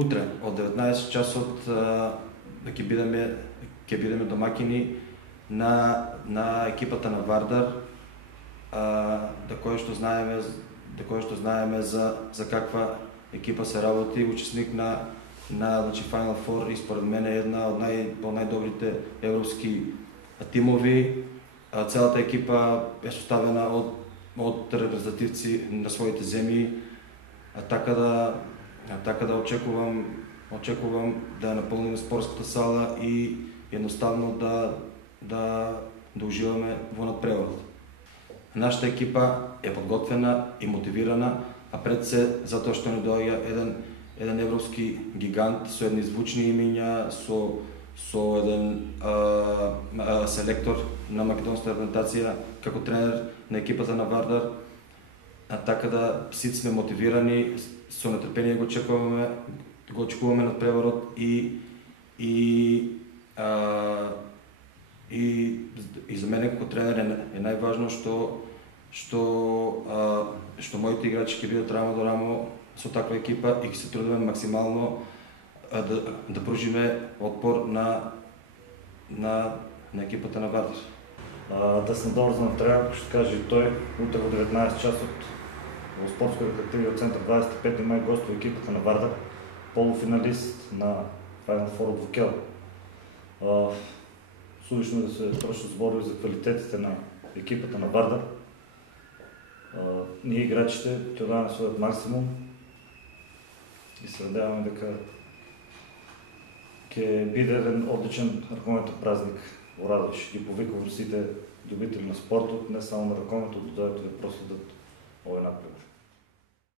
Утре од 19 часот ќе бидеме домакини на екипата на Вардар, да кое што знаеме за каква екипа се работи, учесник на Final Four и според мен е една од најдобрите европски тимови. Целата екипа е составена од репрезентативци на своите земји, така да очекувам да наполниме спортската сала и едноставно да уживаме во надпреварот. Нашата екипа е подготвена и мотивирана, а пред се затоа што ни доаѓа еден европски гигант со едни звучни имиња, со еден селектор на македонска репрезентација како тренер на екипата на Вардар. Така да сите сме мотивирани, со нетрпение го очекуваме надпреварот и за мене како тренер е најважно што моите играчи ќе бидат рамо до рамо со таква екипа и ќе се трудиме максимално да пружиме отпор на екипата на Вардар. Да сме добро за надпреварот, ще каже и той. Утре во 19 часот во спортско-рекреативниот центар 25 мај гостува екипата на Вардар, полуфиналист на Final Four во Кел. Сулично да се трошно зборови за квалитетите на екипата на Вардар. Ние играчите ќе дадеме својот максимум и се надеваме дека ќе биде еден одличен ракометен празник во Радош и повикувам сите љубители на спортот, не само на ракометот, да дојдат да проследат овој надпревар.